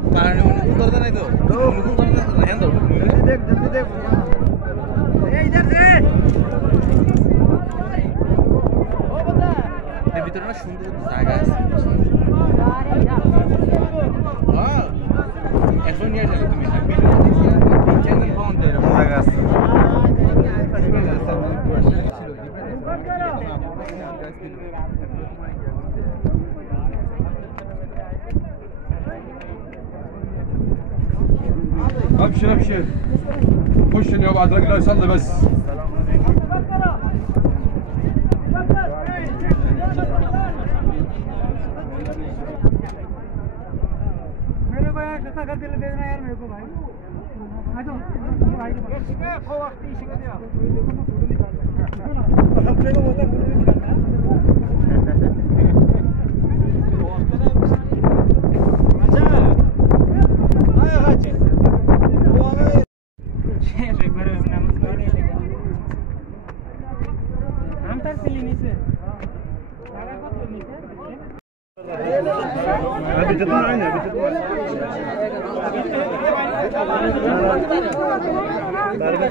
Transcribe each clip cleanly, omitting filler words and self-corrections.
नुकुन गर्दा नहीं तो नुकुन गर्दा ध्यान दो जल्दी देख ए इधर से ओ बंदा ये भीतर ना सुंदर জায়গা আছে हां এখন নিয়ে যাবে তুমি চ্যানেল ফোন দে জায়গা আছে ابشر ابشر خش يا بعد رجله يصلي بس मेरे को यार जैसा कर दिल देना यार मेरे को भाई आ जाओ भाई ठीक है खो वक्त इसी का दिया अपने को बोलता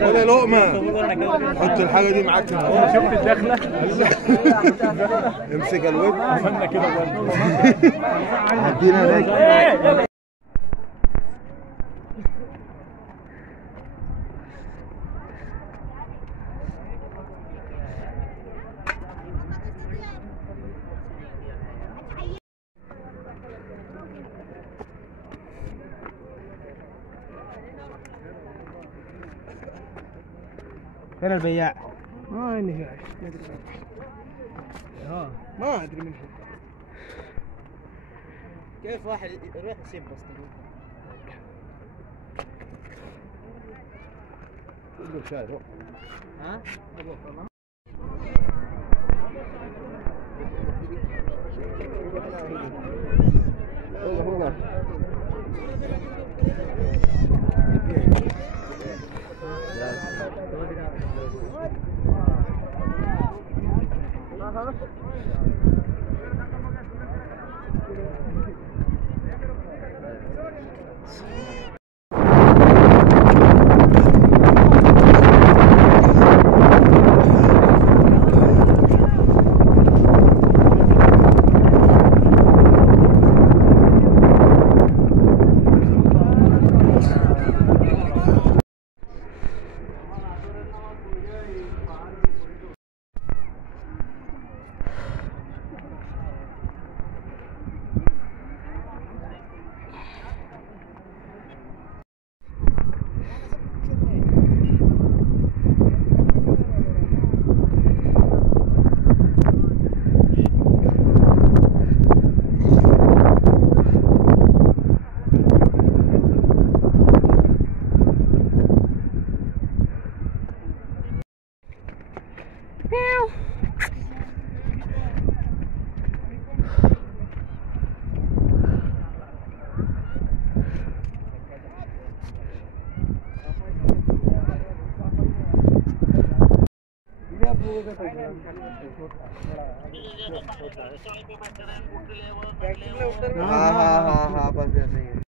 خذ لقمة حط الحاجة دي معاك هنا شفت الدخلة امسك الوجه عملنا كده برضه هدينا هناك فين البياع؟ ما عندي ما ادري من كيف واحد يروح يسيب بس تقول شاي روح ها؟ हाँ बस ऐसे ही